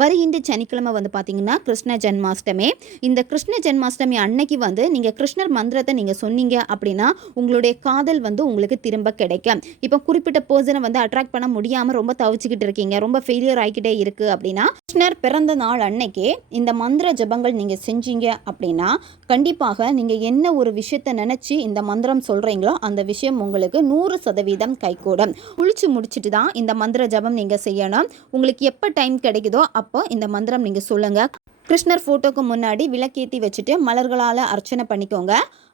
வருகின்ற சனிக்கிழமை வந்து பார்த்தீங்கன்னா கிருஷ்ண ஜென்மாஷ்டமி. இந்த கிருஷ்ண ஜென்மாஷ்டமி அன்னைக்கு வந்து நீங்கள் கிருஷ்ணர் மந்திரத்தை நீங்கள் சொன்னீங்க அப்படின்னா உங்களுடைய காதல் வந்து உங்களுக்கு திரும்ப கிடைக்கும். இப்போ குறிப்பிட்ட பர்சனை வந்து அட்ராக்ட் பண்ண முடியாமல் ரொம்ப தவிச்சுக்கிட்டு இருக்கீங்க, ரொம்ப ஃபெயிலியர் ஆகிக்கிட்டே இருக்குது அப்படின்னா கிருஷ்ணர் பிறந்த நாள் அன்னைக்கு இந்த மந்திர ஜபங்கள் நீங்கள் செஞ்சீங்க அப்படின்னா கண்டிப்பாக நீங்கள் என்ன ஒரு விஷயத்தை நினச்சி இந்த மந்திரம் சொல்கிறீங்களோ அந்த விஷயம் உங்களுக்கு 100% கைகூடும். குளிச்சு முடிச்சுட்டு தான் இந்த மந்திர ஜபம் நீங்கள் செய்யணும். உங்களுக்கு எப்போ டைம் கிடைக்குதோ அப்போ இந்த மந்திரம் நீங்கள் சொல்லுங்கள். கிருஷ்ணர் ஃபோட்டோக்கு முன்னாடி விளக்கேற்றி வச்சுட்டு மலர்களால் அர்ச்சனை பண்ணிக்கோங்க.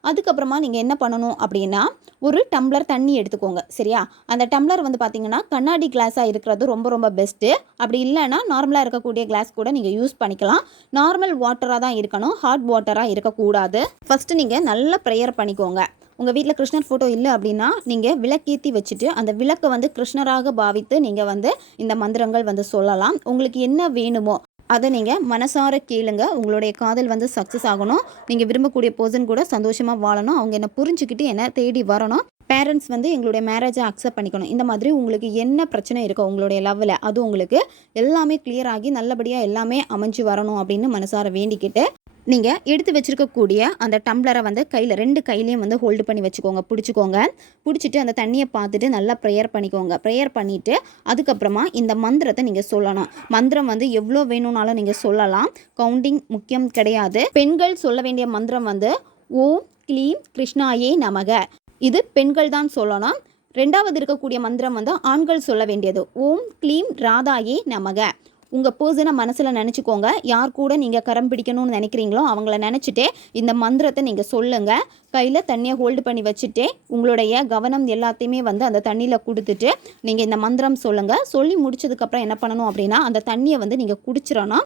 அதுக்கப்புறமா நீங்கள் என்ன பண்ணணும் அப்படின்னா ஒரு டம்ளர் தண்ணி எடுத்துக்கோங்க. சரியா? அந்த டம்ளர் வந்து பார்த்தீங்கன்னா கண்ணாடி கிளாஸாக இருக்கிறது ரொம்ப ரொம்ப பெஸ்ட்டு. அப்படி இல்லைன்னா நார்மலாக இருக்கக்கூடிய கிளாஸ் கூட நீங்கள் யூஸ் பண்ணிக்கலாம். நார்மல் வாட்டராக தான் இருக்கணும், ஹாட் வாட்டராக இருக்கக்கூடாது. ஃபஸ்ட்டு நீங்கள் நல்லா ப்ரேயர் பண்ணிக்கோங்க. உங்கள் வீட்டில் கிருஷ்ணர் ஃபோட்டோ இல்லை அப்படின்னா நீங்கள் விளக்கேற்றி வச்சுட்டு அந்த விளக்கை வந்து கிருஷ்ணராக பாவித்து நீங்கள் வந்து இந்த மந்திரங்கள் வந்து சொல்லலாம். உங்களுக்கு என்ன வேணுமோ அதை நீங்கள் மனசார கேளுங்க. உங்களுடைய காதல் வந்து சக்ஸஸ் ஆகணும். நீங்கள் விரும்பக்கூடிய பர்சன் கூட சந்தோஷமாக வாழணும். அவங்க என்னை புரிஞ்சுக்கிட்டு என்னை தேடி வரணும். பேரண்ட்ஸ் வந்து எங்களுடைய மேரேஜை அக்செப்ட் பண்ணிக்கணும். இந்த மாதிரி உங்களுக்கு என்ன பிரச்சனை இருக்கோ உங்களுடைய லவ்வில் அது உங்களுக்கு எல்லாமே கிளியர் ஆகி நல்லபடியாக எல்லாமே அமைஞ்சு வரணும் அப்படின்னு மனசார வேண்டிக்கிட்டு நீங்கள் எடுத்து வச்சுருக்கக்கூடிய அந்த டம்ளரை வந்து கையில் 2 கையிலையும் வந்து ஹோல்டு பண்ணி வச்சுக்கோங்க. பிடிச்சிட்டு அந்த தண்ணியை பார்த்துட்டு நல்லா ப்ரேயர் பண்ணிக்கோங்க. ப்ரேயர் பண்ணிவிட்டு அதுக்கப்புறமா இந்த மந்திரத்தை நீங்கள் சொல்லணும். மந்திரம் வந்து எவ்வளோ வேணும்னாலும் நீங்கள் சொல்லலாம். கவுண்டிங் முக்கியம் கிடையாது. பெண்கள் சொல்ல வேண்டிய மந்திரம் வந்து ஓம் க்ளீம் கிருஷ்ணாயே நமக. இது பெண்கள் தான் சொல்லணும். 2வது இருக்கக்கூடிய மந்திரம் வந்து ஆண்கள் சொல்ல வேண்டியது ஓம் க்ளீம் ராதாயே நமக. உங்கள் பர்சனை மனசில் நினச்சிக்கோங்க. யார் கூட நீங்கள் கரம் பிடிக்கணும்னு நினைக்கிறீங்களோ அவங்கள நினச்சிட்டே இந்த மந்திரத்தை நீங்கள் சொல்லுங்கள். கையில் தண்ணியை ஹோல்டு பண்ணி வச்சுட்டே உங்களுடைய கவனம் எல்லாத்தையுமே வந்து அந்த தண்ணியில் கொடுத்துட்டு நீங்கள் இந்த மந்திரம் சொல்லுங்கள். சொல்லி முடிச்சதுக்கப்புறம் என்ன பண்ணணும் அப்படின்னா அந்த தண்ணியை வந்து நீங்கள் குடிச்சிடணும்.